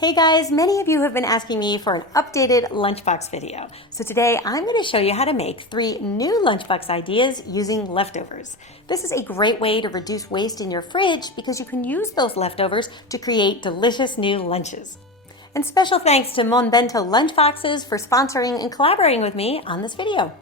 Hey guys, many of you have been asking me for an updated lunchbox video. So today I'm going to show you how to make 3 new lunchbox ideas using leftovers. This is a great way to reduce waste in your fridge because you can use those leftovers to create delicious new lunches. And special thanks to Monbento Lunchboxes for sponsoring and collaborating with me on this video.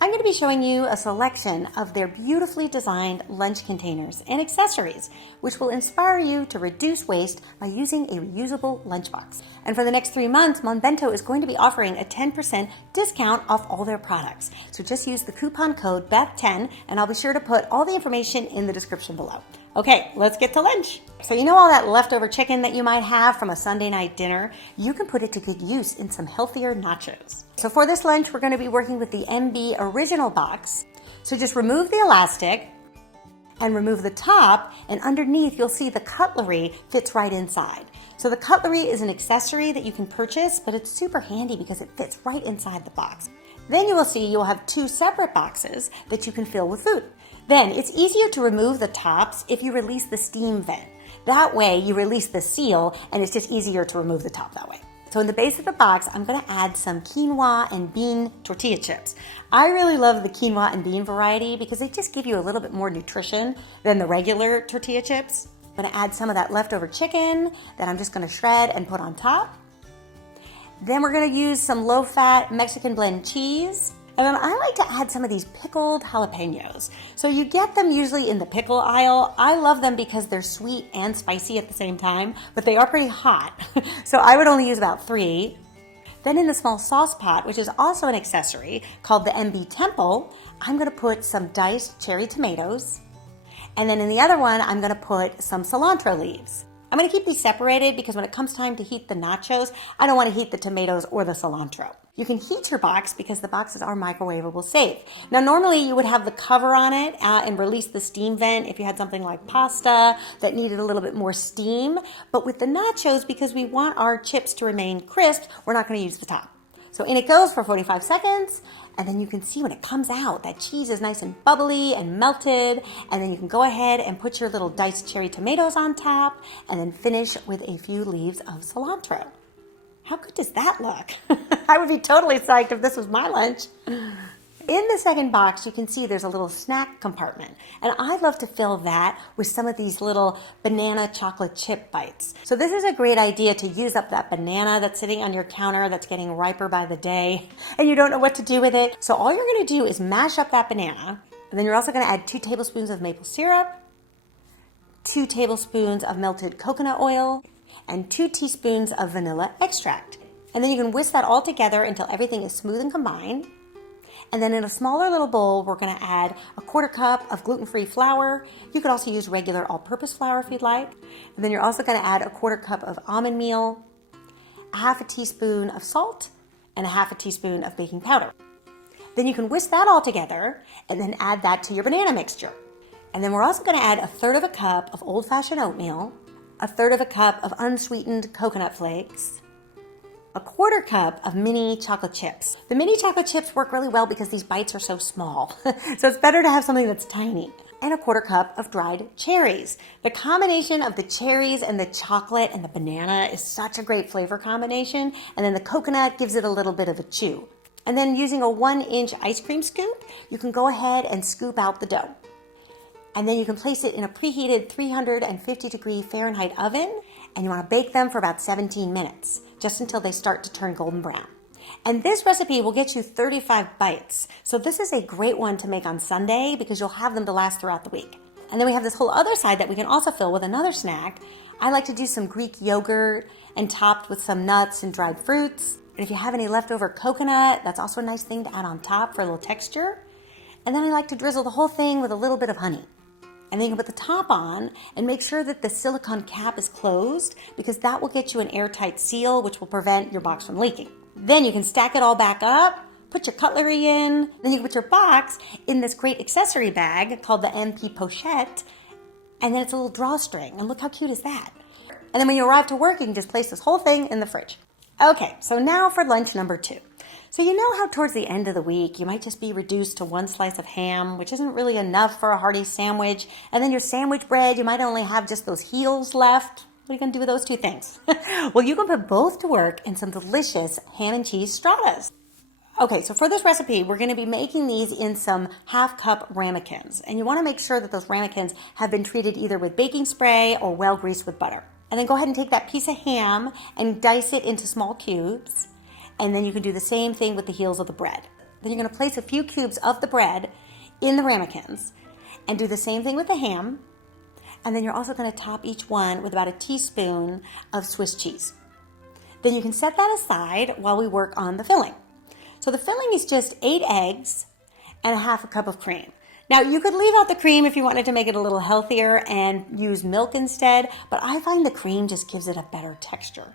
I'm going to be showing you a selection of their beautifully designed lunch containers and accessories, which will inspire you to reduce waste by using a reusable lunchbox. And for the next 3 months, Monbento is going to be offering a 10% discount off all their products. So just use the coupon code BETH10, and I'll be sure to put all the information in the description below. Okay, let's get to lunch. So you know all that leftover chicken that you might have from a Sunday night dinner? You can put it to good use in some healthier nachos. So for this lunch, we're going to be working with the MB Original box. So just remove the elastic and remove the top, and underneath you'll see the cutlery fits right inside. So the cutlery is an accessory that you can purchase, but it's super handy because it fits right inside the box. Then you will see you'll have 2 separate boxes that you can fill with food. Then it's easier to remove the tops if you release the steam vent. That way you release the seal and it's just easier to remove the top that way. So in the base of the box, I'm going to add some quinoa and bean tortilla chips. I really love the quinoa and bean variety because they just give you a little bit more nutrition than the regular tortilla chips. I'm going to add some of that leftover chicken that I'm just going to shred and put on top. Then we're going to use some low-fat Mexican blend cheese. And then I like to add some of these pickled jalapenos. So you get them usually in the pickle aisle. I love them because they're sweet and spicy at the same time, but they are pretty hot. So I would only use about 3. Then in the small sauce pot, which is also an accessory called the MB Temple, I'm gonna put some diced cherry tomatoes. And then in the other one, I'm gonna put some cilantro leaves. I'm gonna keep these separated because when it comes time to heat the nachos, I don't wanna heat the tomatoes or the cilantro. You can heat your box because the boxes are microwavable safe. Now normally you would have the cover on it and release the steam vent if you had something like pasta that needed a little bit more steam. But with the nachos, because we want our chips to remain crisp, we're not gonna use the top. So in it goes for 45 seconds, and then you can see when it comes out, that cheese is nice and bubbly and melted, and then you can go ahead and put your little diced cherry tomatoes on top, and then finish with a few leaves of cilantro. How good does that look? I would be totally psyched if this was my lunch. In the second box, you can see there's a little snack compartment, and I love to fill that with some of these little banana chocolate chip bites. So this is a great idea to use up that banana that's sitting on your counter that's getting riper by the day, and you don't know what to do with it. So all you're gonna do is mash up that banana, and then you're also gonna add 2 tablespoons of maple syrup, 2 tablespoons of melted coconut oil, and 2 teaspoons of vanilla extract. And then you can whisk that all together until everything is smooth and combined. And then in a smaller little bowl, we're gonna add a 1/4 cup of gluten-free flour. You could also use regular all-purpose flour if you'd like. And then you're also gonna add a 1/4 cup of almond meal, a 1/2 teaspoon of salt, and a 1/2 teaspoon of baking powder. Then you can whisk that all together and then add that to your banana mixture. And then we're also gonna add a 1/3 cup of old-fashioned oatmeal, a 1/3 cup of unsweetened coconut flakes, a 1/4 cup of mini chocolate chips. The mini chocolate chips work really well because these bites are so small. So it's better to have something that's tiny. And a 1/4 cup of dried cherries. The combination of the cherries and the chocolate and the banana is such a great flavor combination. And then the coconut gives it a little bit of a chew. And then using a 1-inch ice cream scoop, you can go ahead and scoop out the dough. And then you can place it in a preheated 350-degree Fahrenheit oven, and you want to bake them for about 17 minutes, just until they start to turn golden brown. And this recipe will get you 35 bites. So this is a great one to make on Sunday because you'll have them to last throughout the week. And then we have this whole other side that we can also fill with another snack. I like to do some Greek yogurt and topped with some nuts and dried fruits. And if you have any leftover coconut, that's also a nice thing to add on top for a little texture. And then I like to drizzle the whole thing with a little bit of honey. And then you can put the top on and make sure that the silicone cap is closed because that will get you an airtight seal, which will prevent your box from leaking. Then you can stack it all back up, put your cutlery in, then you can put your box in this great accessory bag called the MP Pochette, and then it's a little drawstring, and look how cute is that? And then when you arrive to work, you can just place this whole thing in the fridge. Okay, so now for lunch number 2. So you know how towards the end of the week, you might just be reduced to 1 slice of ham, which isn't really enough for a hearty sandwich. And then your sandwich bread, you might only have just those heels left. What are you going to do with those two things? Well, you can put both to work in some delicious ham and cheese stratas. Okay, so for this recipe, we're going to be making these in some half-cup ramekins. And you want to make sure that those ramekins have been treated either with baking spray or well greased with butter. And then go ahead and take that piece of ham and dice it into small cubes. And then you can do the same thing with the heels of the bread. Then you're going to place a few cubes of the bread in the ramekins and do the same thing with the ham. And then you're also going to top each one with about a teaspoon of Swiss cheese. Then you can set that aside while we work on the filling. So the filling is just 8 eggs and a half a cup of cream. Now you could leave out the cream if you wanted to make it a little healthier and use milk instead, but I find the cream just gives it a better texture.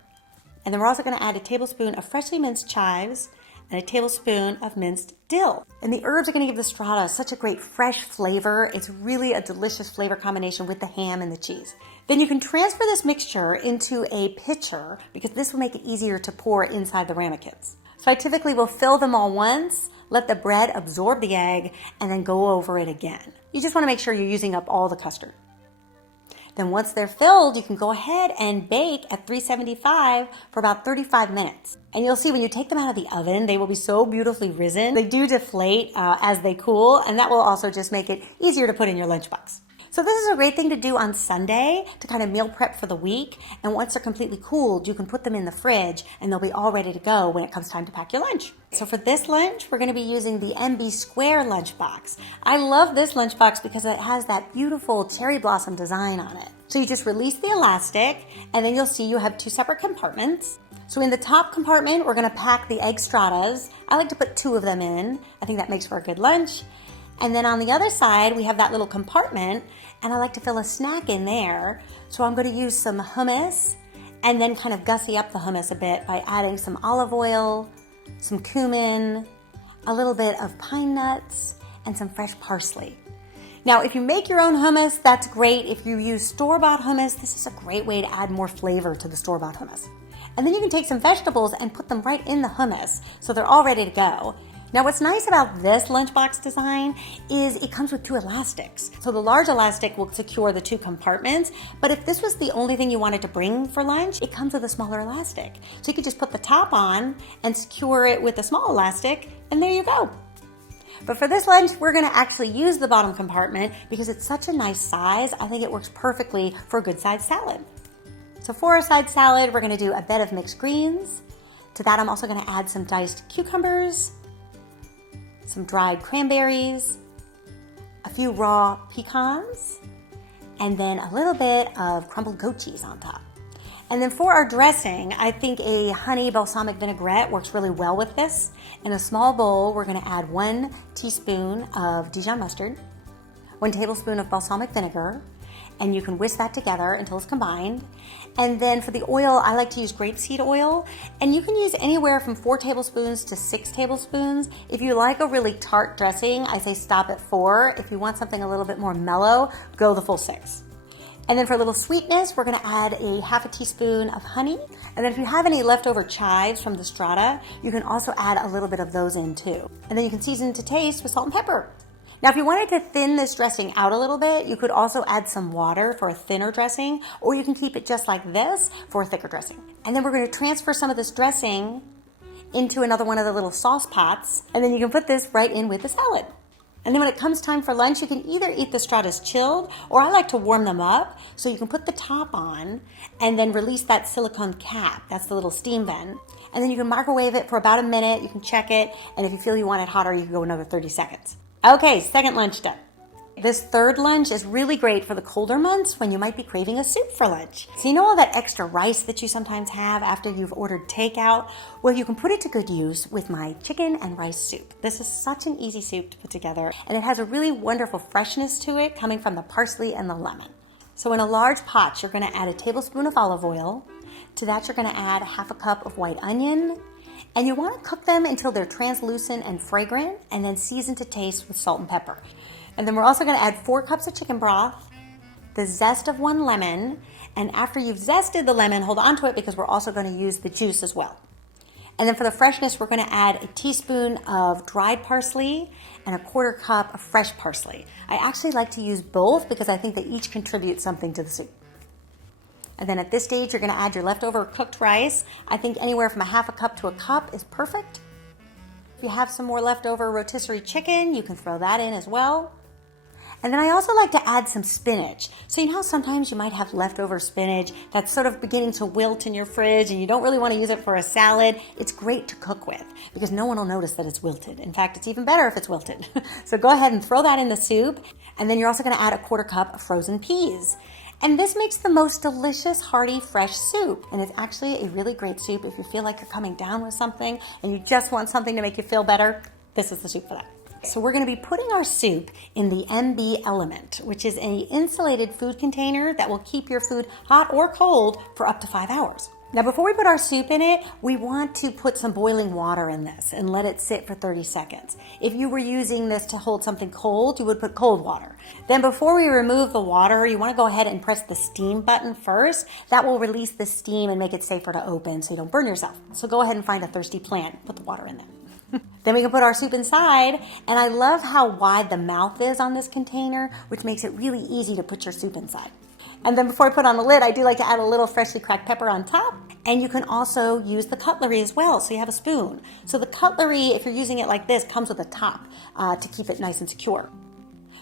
And then we're also going to add a tablespoon of freshly minced chives and a tablespoon of minced dill. And the herbs are going to give the strata such a great fresh flavor. It's really a delicious flavor combination with the ham and the cheese. Then you can transfer this mixture into a pitcher because this will make it easier to pour inside the ramekins. So I typically will fill them all once, let the bread absorb the egg, and then go over it again. You just want to make sure you're using up all the custard. Then once they're filled, you can go ahead and bake at 375 for about 35 minutes. And you'll see when you take them out of the oven, they will be so beautifully risen. They do deflate as they cool, and that will also just make it easier to put in your lunchbox. So this is a great thing to do on Sunday to kind of meal prep for the week. And once they're completely cooled, you can put them in the fridge and they'll be all ready to go when it comes time to pack your lunch. So for this lunch, we're going to be using the MB Square lunchbox. I love this lunchbox because it has that beautiful cherry blossom design on it. So you just release the elastic and then you'll see you have 2 separate compartments. So in the top compartment, we're going to pack the egg stratas. I like to put 2 of them in. I think that makes for a good lunch. And then on the other side, we have that little compartment, and I like to fill a snack in there. So I'm going to use some hummus and then kind of gussy up the hummus a bit by adding some olive oil, some cumin, a little bit of pine nuts, and some fresh parsley. Now, if you make your own hummus, that's great. If you use store-bought hummus, this is a great way to add more flavor to the store-bought hummus. And then you can take some vegetables and put them right in the hummus, so they're all ready to go. Now what's nice about this lunchbox design is it comes with 2 elastics. So the large elastic will secure the 2 compartments, but if this was the only thing you wanted to bring for lunch, it comes with a smaller elastic. So you could just put the top on and secure it with a small elastic, and there you go. But for this lunch, we're gonna actually use the bottom compartment because it's such a nice size. I think it works perfectly for a good sized salad. So for our side salad, we're gonna do a bed of mixed greens. To that, I'm also gonna add some diced cucumbers, some dried cranberries, a few raw pecans, and then a little bit of crumbled goat cheese on top. And then for our dressing, I think a honey balsamic vinaigrette works really well with this. In a small bowl, we're gonna add 1 teaspoon of Dijon mustard, 1 tablespoon of balsamic vinegar, and you can whisk that together until it's combined. And then for the oil, I like to use grapeseed oil, and you can use anywhere from 4 tablespoons to 6 tablespoons. If you like a really tart dressing, I say stop at 4. If you want something a little bit more mellow, go the full 6. And then for a little sweetness, we're gonna add a half a teaspoon of honey. And then if you have any leftover chives from the strata, you can also add a little bit of those in too. And then you can season to taste with salt and pepper. Now, if you wanted to thin this dressing out a little bit, you could also add some water for a thinner dressing, or you can keep it just like this for a thicker dressing. And then we're going to transfer some of this dressing into another one of the little sauce pots, and then you can put this right in with the salad. And then when it comes time for lunch, you can either eat the stratas chilled, or I like to warm them up, so you can put the top on and then release that silicone cap. That's the little steam vent. And then you can microwave it for about a minute. You can check it, and if you feel you want it hotter, you can go another 30 seconds. Okay, second lunch done. This third lunch is really great for the colder months when you might be craving a soup for lunch. So you know all that extra rice that you sometimes have after you've ordered takeout? Well, you can put it to good use with my chicken and rice soup. This is such an easy soup to put together, and it has a really wonderful freshness to it coming from the parsley and the lemon. So in a large pot, you're gonna add a tablespoon of olive oil. To that, you're gonna add half a cup of white onion, and you want to cook them until they're translucent and fragrant, and then season to taste with salt and pepper. And then we're also going to add 4 cups of chicken broth, the zest of 1 lemon, and after you've zested the lemon, hold on to it because we're also going to use the juice as well. And then for the freshness, we're going to add a teaspoon of dried parsley and a 1/4 cup of fresh parsley. I actually like to use both because I think they each contribute something to the soup. And then at this stage, you're gonna add your leftover cooked rice. I think anywhere from a half a cup to a cup is perfect. If you have some more leftover rotisserie chicken, you can throw that in as well. And then I also like to add some spinach. So you know how sometimes you might have leftover spinach that's sort of beginning to wilt in your fridge and you don't really want to use it for a salad? It's great to cook with because no one will notice that it's wilted. In fact, it's even better if it's wilted. So go ahead and throw that in the soup. And then you're also going to add a quarter cup of frozen peas. And this makes the most delicious, hearty, fresh soup. And it's actually a really great soup if you feel like you're coming down with something and you just want something to make you feel better. This is the soup for that. So we're going to be putting our soup in the MB Element, which is an insulated food container that will keep your food hot or cold for up to 5 hours. Now before we put our soup in it, we want to put some boiling water in this and let it sit for 30 seconds. If you were using this to hold something cold, you would put cold water. Then before we remove the water, you want to go ahead and press the steam button first. That will release the steam and make it safer to open so you don't burn yourself. So go ahead and find a thirsty plant, put the water in there. Then we can put our soup inside, and I love how wide the mouth is on this container, which makes it really easy to put your soup inside. And then before I put on the lid, I do like to add a little freshly cracked pepper on top, and you can also use the cutlery as well, so you have a spoon. So the cutlery, if you're using it like this, comes with a top to keep it nice and secure.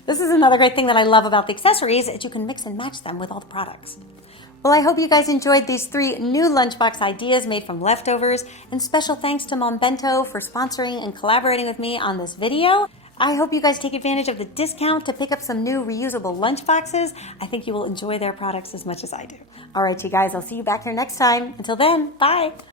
This is another great thing that I love about the accessories, is you can mix and match them with all the products. Well, I hope you guys enjoyed these 3 new lunchbox ideas made from leftovers, and special thanks to Mom Bento for sponsoring and collaborating with me on this video. I hope you guys take advantage of the discount to pick up some new reusable lunchboxes. I think you will enjoy their products as much as I do. All right, you guys, I'll see you back here next time. Until then, bye.